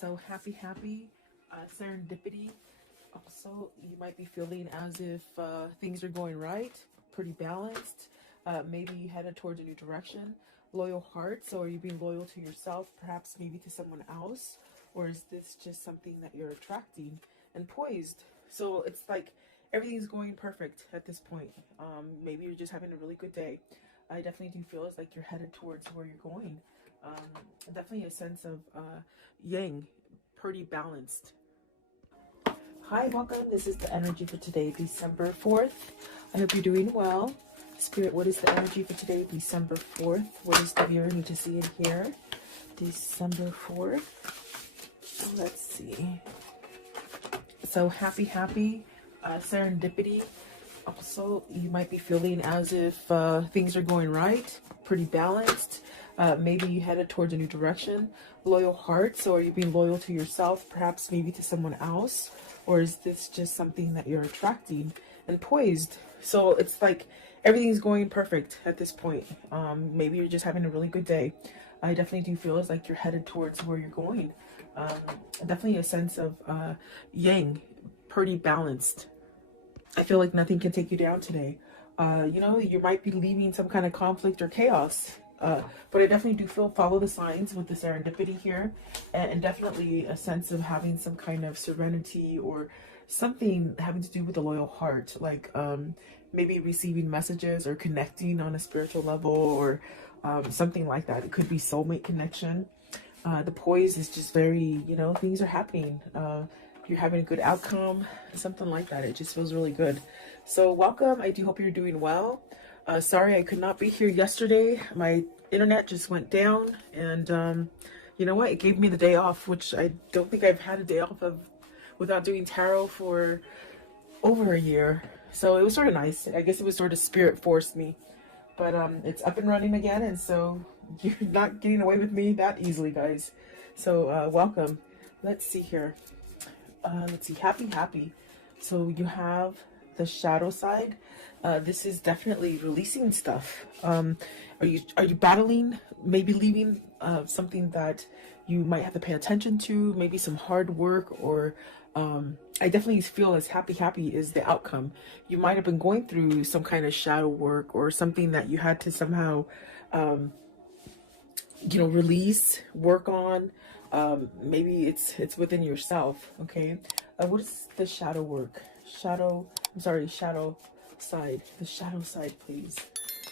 So happy serendipity. Also, you might be feeling as if things are going right, pretty balanced, maybe headed towards a new direction. Loyal heart. So, are you being loyal to yourself, perhaps maybe to someone else? Or is this just something that you're attracting? And poised. So, it's like everything's going perfect at this point. Maybe you're just having a really good day. I definitely do feel as like you're headed towards where you're going. Definitely a sense of yang, pretty balanced. Hi, welcome. This is the energy for today, December 4th. I hope you're doing well. Spirit, what is the energy for today, December 4th? What does the viewer need to see and hear? December 4th. Let's see. So happy serendipity. Also, you might be feeling as if things are going right, pretty balanced. Maybe headed towards a new direction. Loyal heart. So are you being loyal to yourself, perhaps maybe to someone else? Or is this just something that you're attracting? And poised. So it's like everything's going perfect at this point. Maybe you're just having a really good day. I definitely do feel as like you're headed towards where you're going. Definitely a sense of yang, pretty balanced. I feel like nothing can take you down today. You might be leaving some kind of conflict or chaos. But I definitely do feel follow the signs with the serendipity here, and definitely a sense of having some kind of serenity or something having to do with the loyal heart, like maybe receiving messages or connecting on a spiritual level or something like that. It could be soulmate connection. The poise is just very, things are happening. You're having a good outcome, something like that. It just feels really good. So welcome. I do hope you're doing well. Sorry I could not be here yesterday. My internet just went down, and you know what? It gave me the day off, which I don't think I've had a day off of without doing tarot for over a year. So it was sort of nice. I guess it was sort of spirit forced me. But it's up and running again, and so you're not getting away with me that easily, guys. So welcome. Let's see here. Let's see. Happy. So you have the shadow side. This is definitely releasing stuff. Are you battling, maybe leaving something that you might have to pay attention to, maybe some hard work, or I definitely feel as happy is the outcome. You might have been going through some kind of shadow work or something that you had to somehow release, work on. Maybe it's within yourself. Okay. What is the shadow work? Shadow side. The shadow side, please.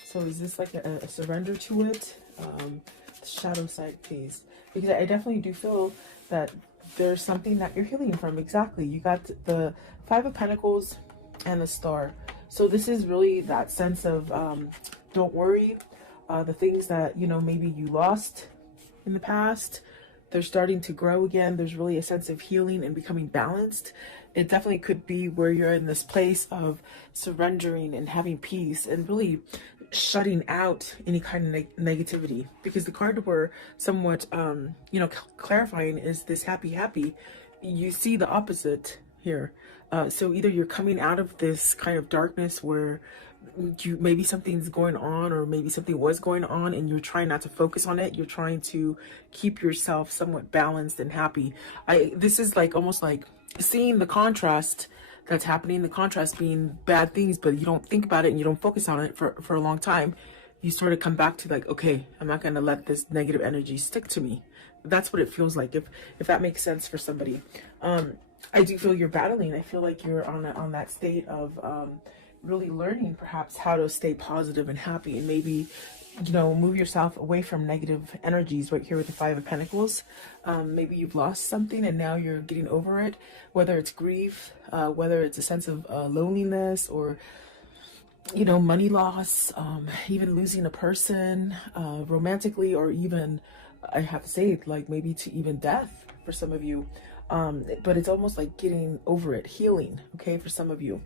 So is this like a surrender to it? The shadow side, please. Because I definitely do feel that there's something that you're healing from. Exactly. You got the Five of Pentacles and the Star. So this is really that sense of don't worry. The things that, maybe you lost in the past, they're starting to grow again. There's really a sense of healing and becoming balanced. It definitely could be where you're in this place of surrendering and having peace and really shutting out any kind of negativity, because the card we're somewhat clarifying is this happy. You see the opposite here. So either you're coming out of this kind of darkness where maybe something's going on, or maybe something was going on and you're trying not to focus on it. You're trying to keep yourself somewhat balanced and happy. This is like almost like seeing the contrast that's happening, the contrast being bad things, but you don't think about it and you don't focus on it for a long time. You sort of come back to like, okay, I'm not going to let this negative energy stick to me. That's what it feels like, if that makes sense for somebody. I do feel you're battling. I feel like you're on that state of really learning perhaps how to stay positive and happy, and maybe move yourself away from negative energies. Right here with the Five of Pentacles, maybe you've lost something and now you're getting over it, whether it's grief, whether it's a sense of loneliness, or money loss, even losing a person romantically, or even, I have to say, like maybe to even death for some of you. But it's almost like getting over it, healing, okay, for some of you.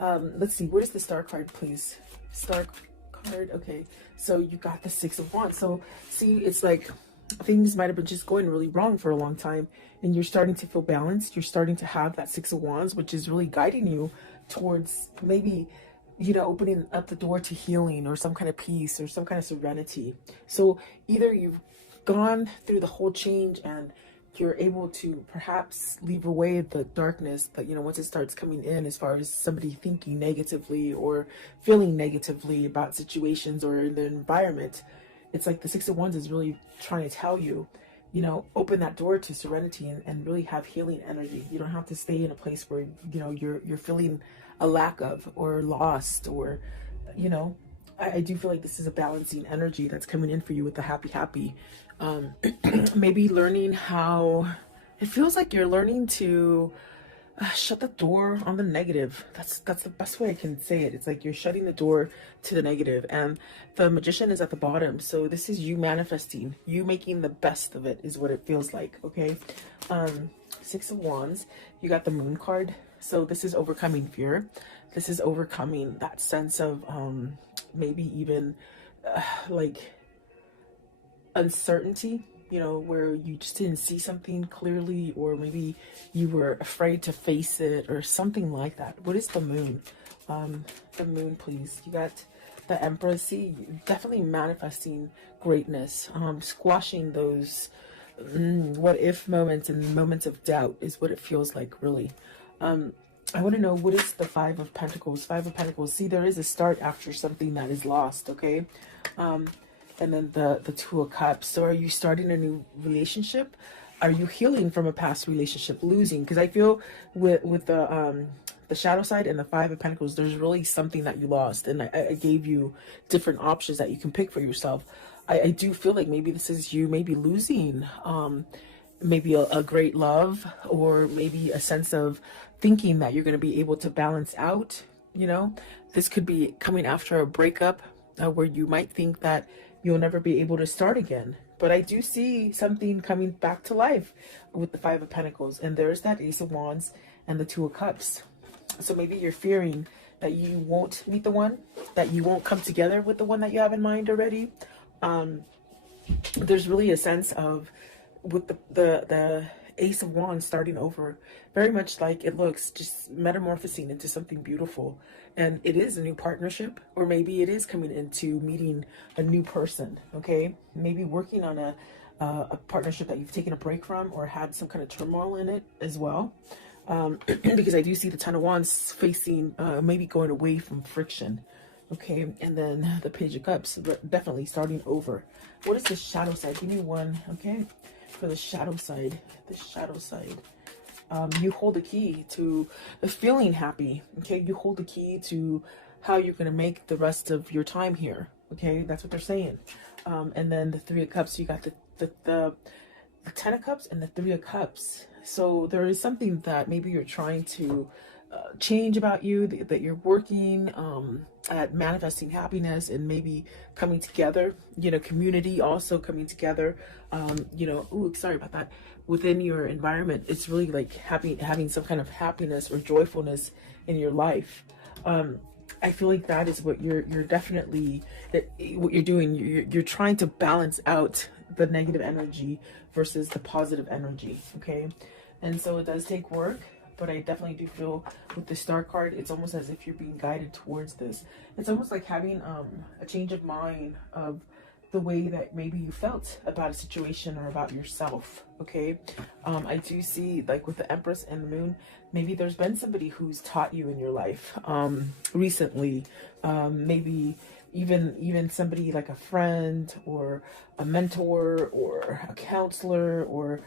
Let's see, what is the Star card, please? Star card. Okay, so you got the Six of Wands. So see, it's like things might have been just going really wrong for a long time, and you're starting to feel balanced. You're starting to have that Six of Wands, which is really guiding you towards maybe opening up the door to healing, or some kind of peace, or some kind of serenity. So either you've gone through the whole change and you're able to perhaps leave away the darkness that, once it starts coming in, as far as somebody thinking negatively or feeling negatively about situations or the environment. It's like the Six of Wands is really trying to tell you, open that door to serenity and really have healing energy. You don't have to stay in a place where, you're feeling a lack of or lost or, I do feel like this is a balancing energy that's coming in for you with the happy. Maybe learning how, it feels like you're learning to shut the door on the negative. That's the best way I can say it. It's like you're shutting the door to the negative, and the Magician is at the bottom. So this is you manifesting, you making the best of it is what it feels like. Okay. Six of Wands, you got the Moon card. So this is overcoming fear. This is overcoming that sense of maybe even like uncertainty, where you just didn't see something clearly, or maybe you were afraid to face it or something like that. What is the Moon? The Moon, please. You got the Empress. See, definitely manifesting greatness, squashing those what if moments and moments of doubt is what it feels like, really. I want to know, what is the Five of Pentacles? Five of Pentacles. See, there is a start after something that is lost, okay? And then the Two of Cups. So are you starting a new relationship? Are you healing from a past relationship, losing? Because I feel with the shadow side and the Five of Pentacles, there's really something that you lost. And I gave you different options that you can pick for yourself. I do feel like maybe this is you maybe losing maybe a great love, or maybe a sense of thinking that you're going to be able to balance out. This could be coming after a breakup where you might think that you'll never be able to start again. But I do see something coming back to life with the Five of Pentacles, and there's that Ace of Wands and the Two of Cups. So maybe you're fearing that you won't meet the one, that you won't come together with the one that you have in mind already. There's really a sense of, with the Ace of Wands starting over, very much like it looks, just metamorphosing into something beautiful. And it is a new partnership, or maybe it is coming into meeting a new person, okay? Maybe working on a partnership that you've taken a break from, or had some kind of turmoil in it as well. Because I do see the Ten of Wands facing, maybe going away from friction. Okay, and then the Page of Cups, definitely starting over. What is the shadow side? Give me one, okay? For the shadow side, you hold the key to feeling happy, okay? You hold the key to how you're going to make the rest of your time here, okay? That's what they're saying. And then the Three of Cups, you got the Ten of Cups and the Three of Cups. So there is something that maybe you're trying to change about you, that you're working at manifesting happiness and maybe coming together, community also coming together, ooh, sorry about that, within your environment. It's really like having some kind of happiness or joyfulness in your life. I feel like that is what you're definitely, what you're doing. You're trying to balance out the negative energy versus the positive energy, okay? And so it does take work. But I definitely do feel with the Star card, it's almost as if you're being guided towards this. It's almost like having a change of mind of the way that maybe you felt about a situation or about yourself, okay? I do see, like with the Empress and the Moon, maybe there's been somebody who's taught you in your life recently. Maybe even somebody like a friend or a mentor or a counselor, or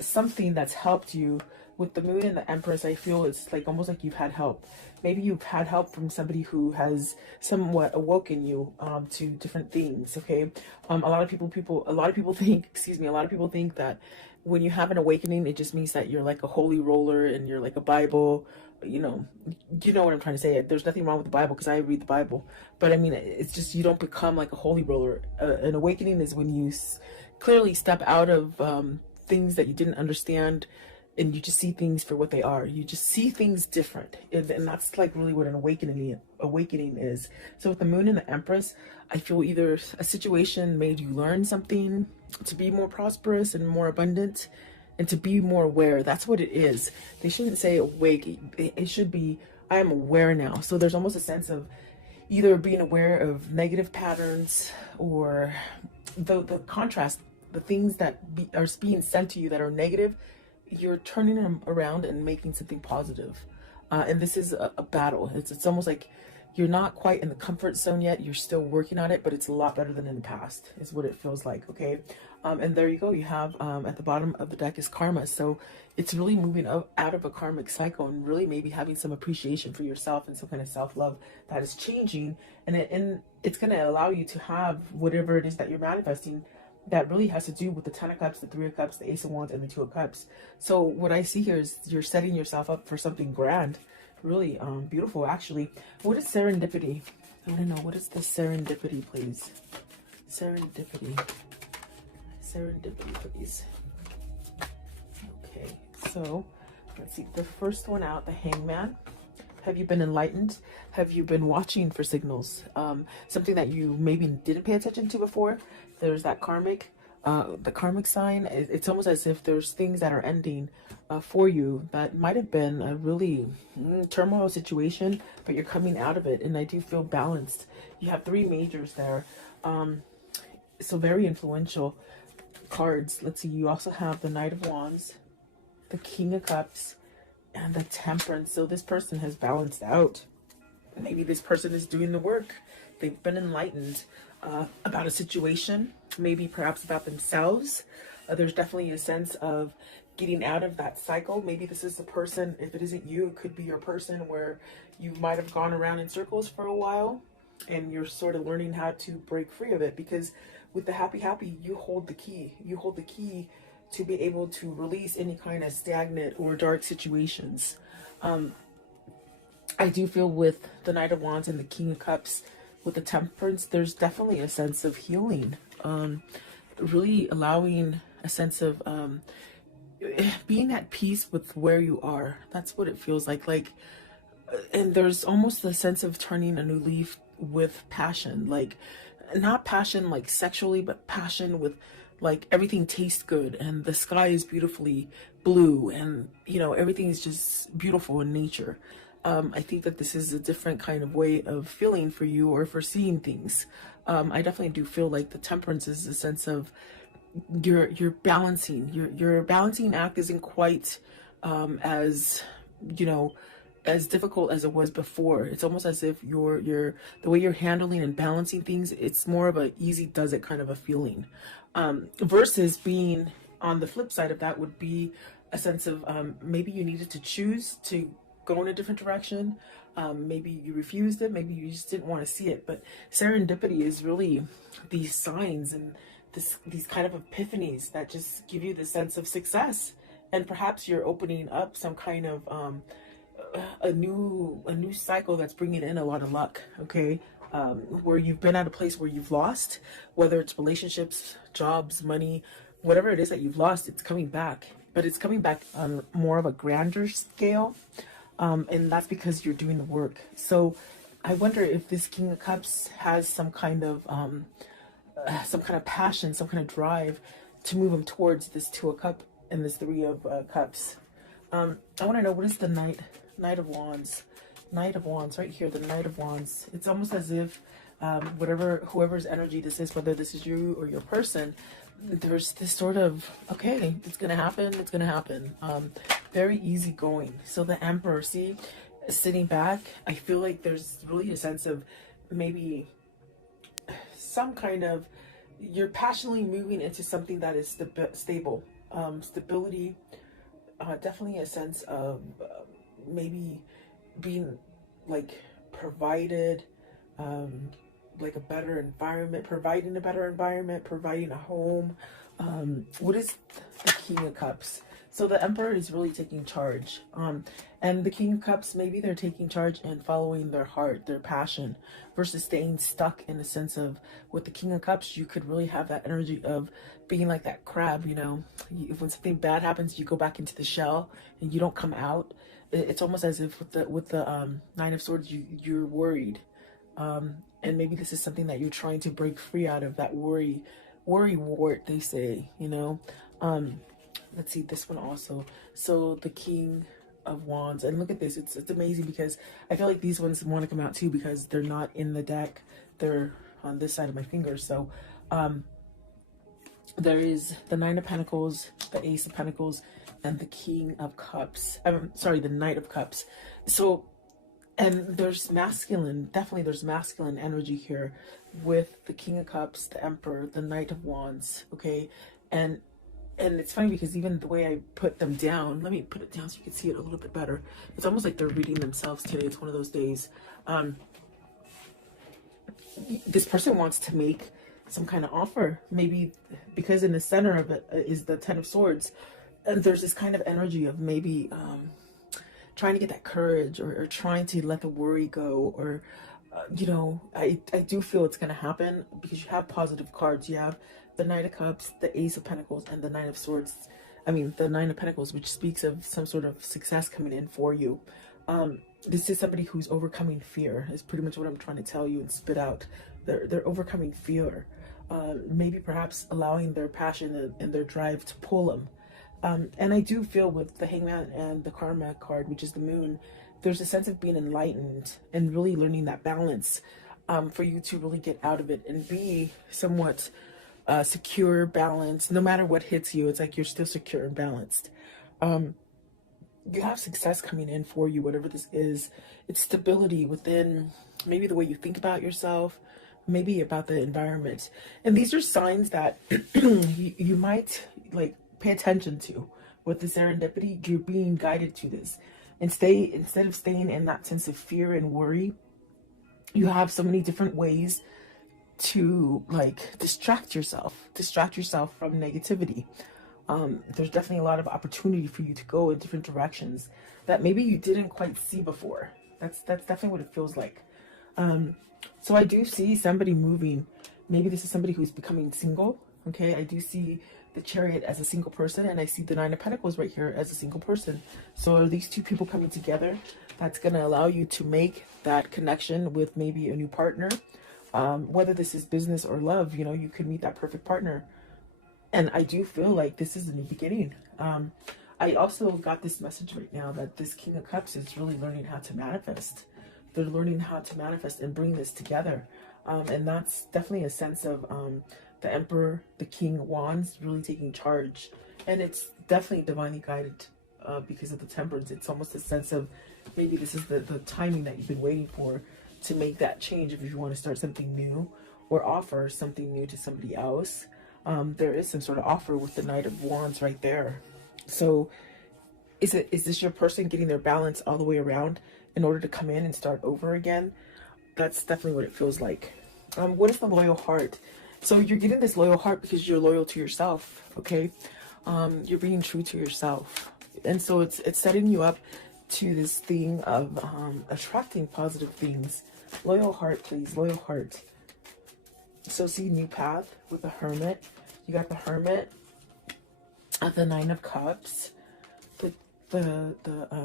something that's helped you. With the Moon and the Empress, I feel it's like almost like you've had help. Maybe you've had help from somebody who has somewhat awoken you to different things. Okay, a lot of people think, a lot of people think that when you have an awakening, it just means that you're like a holy roller and you're like a Bible. You know what I'm trying to say. There's nothing wrong with the Bible, because I read the Bible, but I mean, it's just you don't become like a holy roller. An awakening is when you clearly step out of things that you didn't understand, and you just see things for what they are. You just see things different, and that's like really what an awakening is. So with the Moon and the Empress, I feel either a situation made you learn something to be more prosperous and more abundant, and to be more aware. That's what it is. They shouldn't say awake. It should be, I am aware now. So there's almost a sense of either being aware of negative patterns, or the contrast the things that are being sent to you that are negative, you're turning them around and making something positive. And this is a battle. It's almost like you're not quite in the comfort zone yet. You're still working on it, but it's a lot better than in the past, is what it feels like. Okay. And there you go. You have at the bottom of the deck is karma. So it's really moving out of a karmic cycle and really maybe having some appreciation for yourself and some kind of self-love that is changing. And it's going to allow you to have whatever it is that you're manifesting that really has to do with the 10 of Cups, the 3 of Cups, the Ace of Wands, and the 2 of Cups. So what I see here is you're setting yourself up for something grand. Really beautiful, actually. What is serendipity? I want to know, what is the serendipity, please? Serendipity. Serendipity, please. Okay, so let's see. The first one out, the Hangman. Have you been enlightened? Have you been watching for signals? Something that you maybe didn't pay attention to before. There's that the karmic sign. It's almost as if there's things that are ending for you that might have been a really turmoil situation, but you're coming out of it. And I do feel balanced. You have 3 majors there. So very influential cards. Let's see. You also have the Knight of Wands, the King of Cups, and the Temperance. So this person has balanced out. Maybe this person is doing the work. They've been enlightened about a situation, maybe perhaps about themselves. There's definitely a sense of getting out of that cycle. Maybe this is the person, if it isn't you, it could be your person where you might have gone around in circles for a while and you're sort of learning how to break free of it, because with the happy, you hold the key. You hold the key to be able to release any kind of stagnant or dark situations. I do feel with the Knight of Wands and the King of Cups, with the Temperance, there's definitely a sense of healing. Really allowing a sense of being at peace with where you are. That's what it feels like. And there's almost a sense of turning a new leaf with passion. Like, not passion like sexually, but passion with like everything tastes good and the sky is beautifully blue and, you know, everything is just beautiful in nature. I think that this is a different kind of way of feeling for you or for seeing things. I definitely do feel like the Temperance is a sense of you're balancing. Your balancing act isn't quite as, you know, as difficult as it was before. It's almost as if the way you're handling and balancing things, it's more of a easy does it kind of a feeling. Versus being on the flip side of that would be a sense of maybe you needed to choose to go in a different direction. Maybe you refused it, maybe you just didn't want to see it. But serendipity is really these signs and these kind of epiphanies that just give you the sense of success. And perhaps you're opening up some kind of a new cycle that's bringing in a lot of luck. Okay. Where you've been at a place where you've lost, whether it's relationships, jobs, money, whatever it is that you've lost, it's coming back. But it's coming back on more of a grander scale. And that's because you're doing the work. So I wonder if this King of Cups has some kind of passion, some kind of drive to move him towards this 2 of Cups and this 3 of Cups. I want to know, what is the Knight of Wands? Knight of Wands, right here, the Knight of Wands. It's almost as if whoever's energy this is, whether this is you or your person, there's this sort of, okay, it's gonna happen, it's gonna happen. Very easygoing. So the Emperor, see, sitting back, I feel like there's really a sense of maybe some kind of, you're passionately moving into something that is stable. Stability, definitely a sense of maybe being like provided, like a better environment, providing a better environment, providing a home. What is the King of Cups? So the Emperor is really taking charge. And the King of Cups, maybe they're taking charge and following their heart, their passion, versus staying stuck in the sense of, with the King of Cups, you could really have that energy of being like that crab, you know, when something bad happens, you go back into the shell and you don't come out. It's almost as if with the Nine of Swords, you're worried. And maybe this is something that you're trying to break free out of, that worry wart, they say, you know. Let's see this one also. So the King of Wands, and look at this, it's amazing because I feel like these ones want to come out too because they're not in the deck, they're on this side of my finger. So there is the Nine of Pentacles, the Ace of Pentacles, and the King of Cups. I'm sorry, the Knight of Cups. So, and there's masculine, definitely there's masculine energy here with the King of Cups, the Emperor, the Knight of Wands, okay? And it's funny because even the way I put them down, let me put it down so you can see it a little bit better. It's almost like they're reading themselves today. It's one of those days. This person wants to make some kind of offer, maybe because in the center of it is the Ten of Swords, and there's this kind of energy of maybe trying to get that courage, or trying to let the worry go, or you know, I do feel it's going to happen because you have positive cards. You have the Knight of Cups, the Ace of Pentacles, and the Nine of Swords. I mean, the Nine of Pentacles, which speaks of some sort of success coming in for you. This is somebody who's overcoming fear, is pretty much what I'm trying to tell you and spit out. They're overcoming fear. Maybe perhaps allowing their passion and their drive to pull them. And I do feel with the Hangman and the Karma card, which is the Moon, there's a sense of being enlightened and really learning that balance, for you to really get out of it and be somewhat secure, balanced. No matter what hits you, it's like you're still secure and balanced. You have success coming in for you, whatever this is. It's stability within maybe the way you think about yourself, maybe about the environment. And these are signs that you might like pay attention to with the serendipity. You're being guided to this. And instead of staying in that sense of fear and worry, you have so many different ways to like distract yourself from negativity. There's definitely a lot of opportunity for you to go in different directions that maybe you didn't quite see before. That's definitely what it feels like. So I do see somebody moving. Maybe this is somebody who's becoming single. Okay, I do see the Chariot as a single person, and I see the Nine of Pentacles right here as a single person. So are these two people coming together? That's going to allow you to make that connection with maybe a new partner. Whether this is business or love, you know, you could meet that perfect partner. And I do feel like this is a new beginning. I also got this message right now that this King of Cups is really learning how to manifest. They're learning how to manifest and bring this together. And that's definitely a sense of the Emperor, the King of Wands, really taking charge. And it's definitely divinely guided because of the Temperance. It's almost a sense of maybe this is the timing that you've been waiting for to make that change if you want to start something new or offer something new to somebody else. There is some sort of offer with the Knight of Wands right there. So is this your person getting their balance all the way around in order to come in and start over again? That's definitely what it feels like. What is the loyal heart? So you're getting this loyal heart because you're loyal to yourself, okay? You're being true to yourself. And so it's setting you up to this thing of attracting positive things. Loyal heart, please. Loyal heart. So see, new path with the Hermit. You got the Hermit, the Nine of Cups, the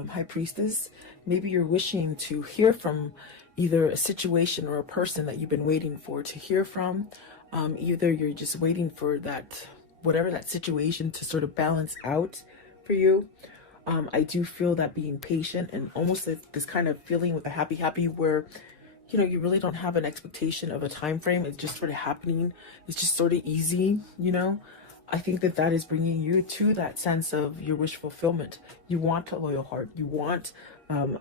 High Priestess. Maybe you're wishing to hear from either a situation or a person that you've been waiting for to hear from. Either you're just waiting for that, whatever that situation to sort of balance out for you. I do feel that being patient and almost like this kind of feeling with the happy where, you know, you really don't have an expectation of a time frame. It's just sort of happening. It's just sort of easy, you know. I think that that is bringing you to that sense of your wish fulfillment. You want a loyal heart. You want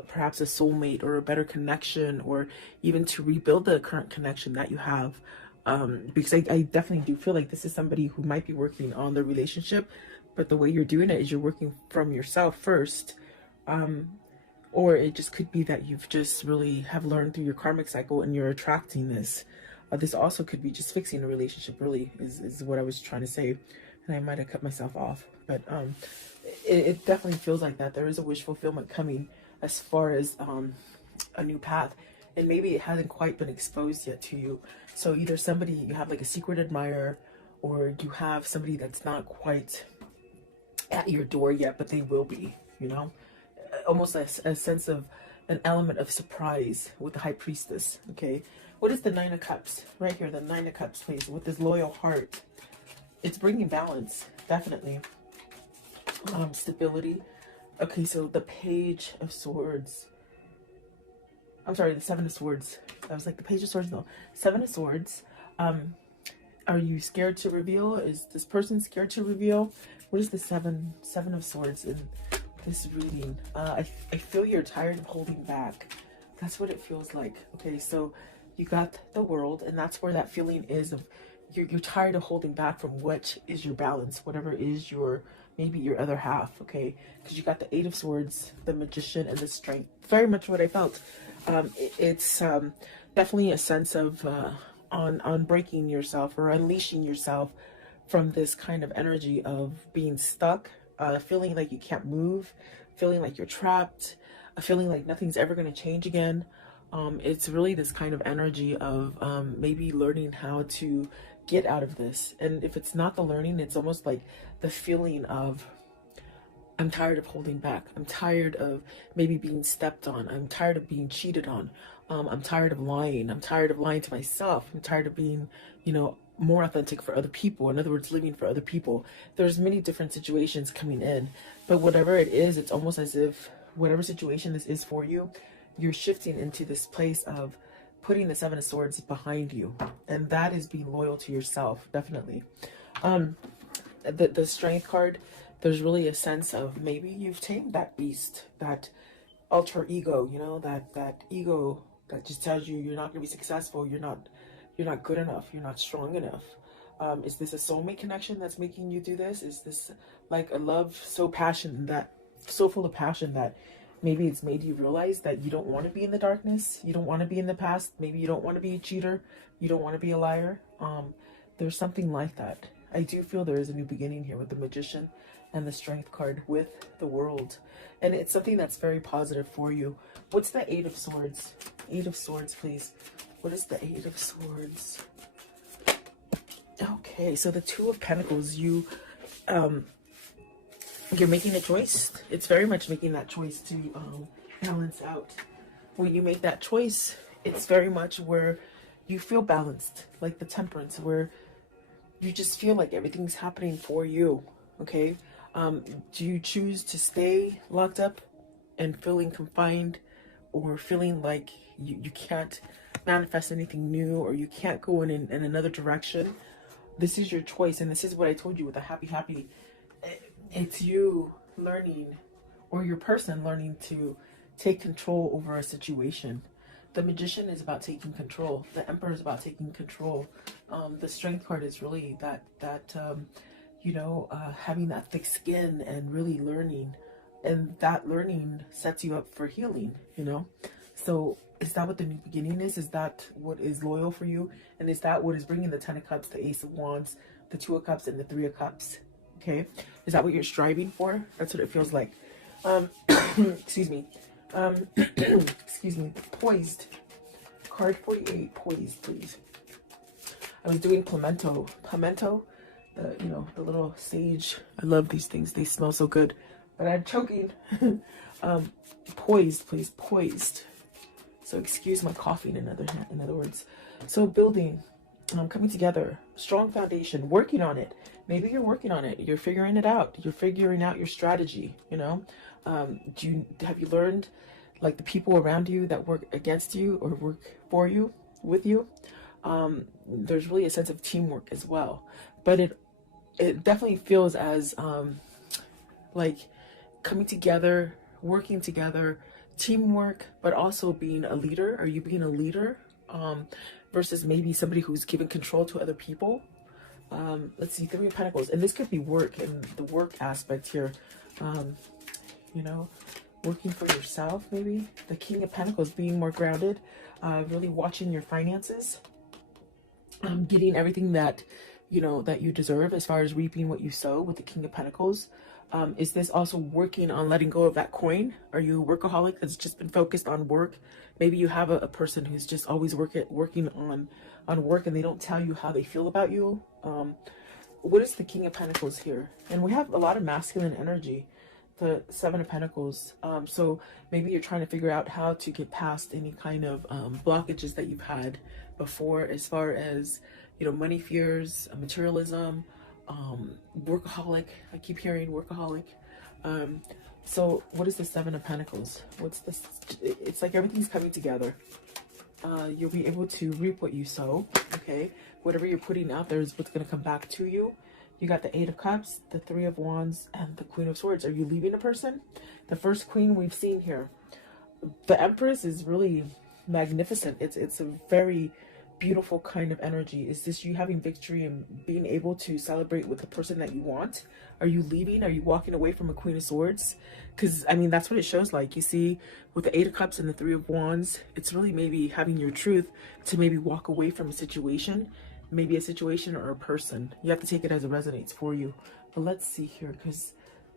perhaps a soulmate or a better connection, or even to rebuild the current connection that you have. Because I definitely do feel like this is somebody who might be working on the relationship, but the way you're doing it is you're working from yourself first. Or it just could be that you've just really have learned through your karmic cycle and you're attracting this. This also could be just fixing a relationship, really, is what I was trying to say. And I might have cut myself off. But it definitely feels like that. There is a wish fulfillment coming as far as a new path. And maybe it hasn't quite been exposed yet to you. So either somebody, you have like a secret admirer, or you have somebody that's not quite at your door yet, but they will be, you know? Almost a sense of an element of surprise with the High Priestess, okay? What is the Nine of Cups? Right here, the Nine of Cups, please, with this loyal heart. It's bringing balance, definitely. Stability. Okay, so the Page of Swords. I'm sorry, the Seven of Swords. I was like, the Page of Swords, no. Seven of Swords. Are you scared to reveal? Is this person scared to reveal? What is the seven of swords in this reading? I feel you're tired of holding back. That's what it feels like. Okay, so you got the World, and that's where that feeling is of you're tired of holding back from what is your balance, whatever is your, maybe your other half. Okay, because you got the Eight of Swords, the Magician, and the Strength. Very much what I felt. It's definitely a sense of on breaking yourself or unleashing yourself from this kind of energy of being stuck, feeling like you can't move, feeling like you're trapped, feeling like nothing's ever going to change again. It's really this kind of energy of maybe learning how to get out of this. And if it's not the learning, it's almost like the feeling of, I'm tired of holding back. I'm tired of maybe being stepped on. I'm tired of being cheated on. I'm tired of lying. I'm tired of lying to myself. I'm tired of being, you know, more authentic for other people. In other words, living for other people. There's many different situations coming in, but whatever it is, it's almost as if whatever situation this is for you, you're shifting into this place of putting the Seven of Swords behind you. And that is being loyal to yourself, definitely. The Strength card, there's really a sense of maybe you've tamed that beast, that alter ego, you know, that ego that just tells you you're not going to be successful, you're not good enough, you're not strong enough. Is this a soulmate connection that's making you do this? Is this like a love so full of passion that maybe it's made you realize that you don't want to be in the darkness, you don't want to be in the past, maybe you don't want to be a cheater, you don't want to be a liar? There's something like that. I do feel there is a new beginning here with the Magician and the Strength card with the World. And it's something that's very positive for you. What's the Eight of Swords? Eight of Swords, please. What is the Eight of Swords? Okay, so the Two of Pentacles, you're making a choice. It's very much making that choice to balance out. When you make that choice, it's very much where you feel balanced, like the Temperance, where you just feel like everything's happening for you. Okay, do you choose to stay locked up and feeling confined, or feeling like you can't manifest anything new, or you can't go in another direction? This is your choice, and this is what I told you with the happy. It's you learning, or your person learning to take control over a situation. The Magician is about taking control. The Emperor is about taking control. The Strength card is really that you know, having that thick skin and really learning. And that learning sets you up for healing, you know? So is that what the new beginning is? Is that what is loyal for you? And is that what is bringing the Ten of Cups, the Ace of Wands, the Two of Cups, and the Three of Cups? Okay, is that what you're striving for? That's what it feels like. Excuse me. Excuse me. Poised. Card 48. Poised, please. I was doing pimento. Pimento, you know, the little sage. I love these things. They smell so good. But I'm choking. Poised, please. Poised. So excuse my coughing, in other words. So building, coming together, strong foundation, working on it. Maybe you're working on it. You're figuring it out. You're figuring out your strategy, you know. Have you learned, like, the people around you that work against you or work for you, with you? There's really a sense of teamwork as well. But it definitely feels as like coming together, working together, teamwork, but also being a leader. Are you being a leader versus maybe somebody who's given control to other people? Let's see, Three of Pentacles, and this could be work, and the work aspect here, you know, working for yourself. Maybe the King of Pentacles, being more grounded, really watching your finances, getting everything that you know that you deserve, as far as reaping what you sow with the King of Pentacles. Is this also working on letting go of that coin? Are you a workaholic that's just been focused on work? Maybe you have a person who's just always working on work, and they don't tell you how they feel about you. What is the King of Pentacles here? And we have a lot of masculine energy, the Seven of Pentacles. So maybe you're trying to figure out how to get past any kind of blockages that you've had before, as far as, you know, money fears, materialism, workaholic. I keep hearing workaholic. So what is the Seven of Pentacles? What's this? It's like everything's coming together. You'll be able to reap what you sow. okay? Whatever you're putting out there is what's going to come back to you. You got the Eight of Cups, the Three of Wands, and the Queen of Swords. Are you leaving a person? The first queen we've seen here. The Empress is really magnificent. It's a very beautiful kind of energy. Is this you having victory and being able to celebrate with the person that you want? Are you leaving? Are you walking away from a Queen of Swords? Because I mean, that's what it shows like. You see with the Eight of Cups and the Three of Wands, it's really maybe having your truth to maybe walk away from a situation, maybe a situation or a person. You have to take it as it resonates for you. But let's see here, because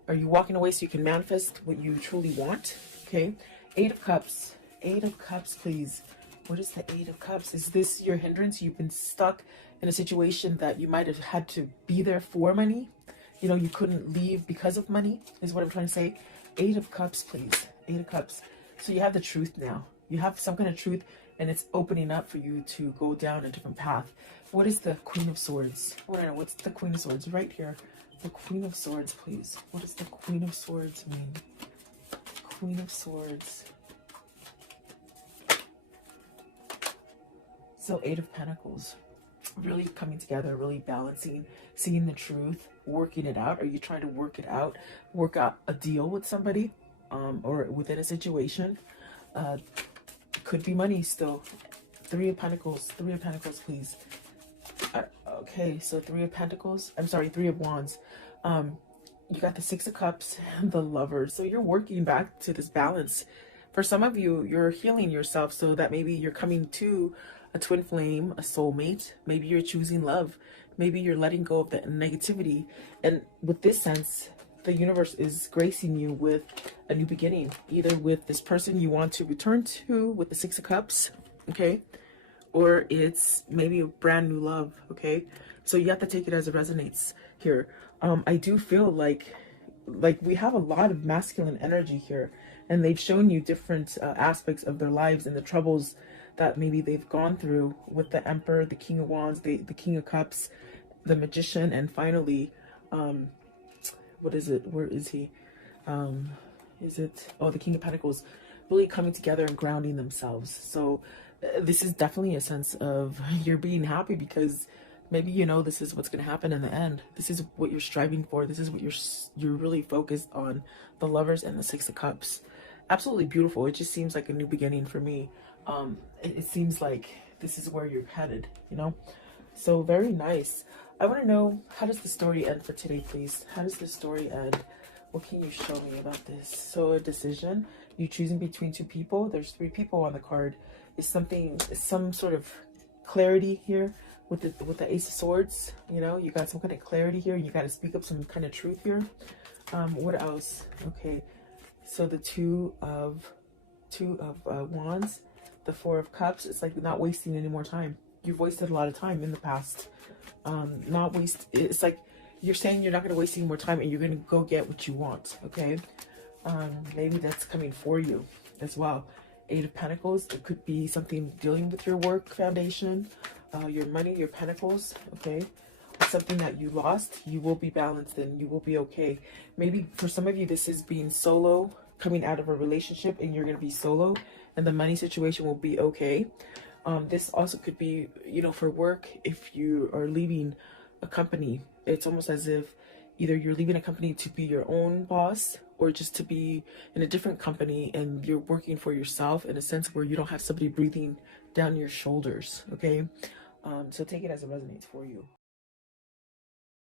are you walking away so you can manifest what you truly want? Okay, Eight of Cups. Eight of Cups, please. What is the Eight of Cups? Is this your hindrance? You've been stuck in a situation that you might have had to be there for money. You know, you couldn't leave because of money, is what I'm trying to say. Eight of Cups, please. Eight of Cups. So you have the truth now. You have some kind of truth, and it's opening up for you to go down a different path. What is the Queen of Swords? What's the Queen of Swords? Right here. The Queen of Swords, please. What does the Queen of Swords mean? Queen of Swords. So Eight of Pentacles, really coming together, really balancing, seeing the truth, working it out. Are you trying to work it out, work out a deal with somebody, or within a situation? Could be money still. Three of Pentacles, please. Okay, so Three of Pentacles, I'm sorry, Three of Wands. You got the Six of Cups and the Lovers. So you're working back to this balance. For some of you, you're healing yourself so that maybe you're coming to a twin flame, a soulmate. Maybe you're choosing love. Maybe you're letting go of the negativity. And with this sense, the universe is gracing you with a new beginning, either with this person you want to return to with the Six of Cups, okay? Or it's maybe a brand new love, okay? So you have to take it as it resonates here. I do feel like we have a lot of masculine energy here, and they've shown you different aspects of their lives and the troubles that maybe they've gone through with the Emperor, the King of Wands, the King of Cups, the Magician, and finally, what is it? Where is he? Is it? Oh, the King of Pentacles, really coming together and grounding themselves. So this is definitely a sense of you're being happy because maybe you know this is what's going to happen in the end. This is what you're striving for. This is what you're really focused on. The Lovers and the Six of Cups. Absolutely beautiful. It just seems like a new beginning for me. It seems like this is where you're headed, you know? So very nice. I want to know, how does the story end for today, please? How does the story end? What can you show me about this? So a decision, you choosing between two people. There's three people on the card. Is some sort of clarity here with the Ace of Swords? You know, you got some kind of clarity here. You got to speak up some kind of truth here. What else? Okay, so the Two of Wands, the Four of Cups. It's like not wasting any more time. You've wasted a lot of time in the past. It's like you're saying you're not going to waste any more time and you're going to go get what you want. Okay, maybe that's coming for you as well. Eight of Pentacles. It could be something dealing with your work foundation, your money, your pentacles. Okay, something that you lost. You will be balanced and you will be okay. Maybe for some of you this is being solo, coming out of a relationship, and you're going to be solo and the money situation will be okay. This also could be, you know, for work. If you are leaving a company, it's almost as if either you're leaving a company to be your own boss or just to be in a different company and you're working for yourself in a sense where you don't have somebody breathing down your shoulders. Okay, so take it as it resonates for you.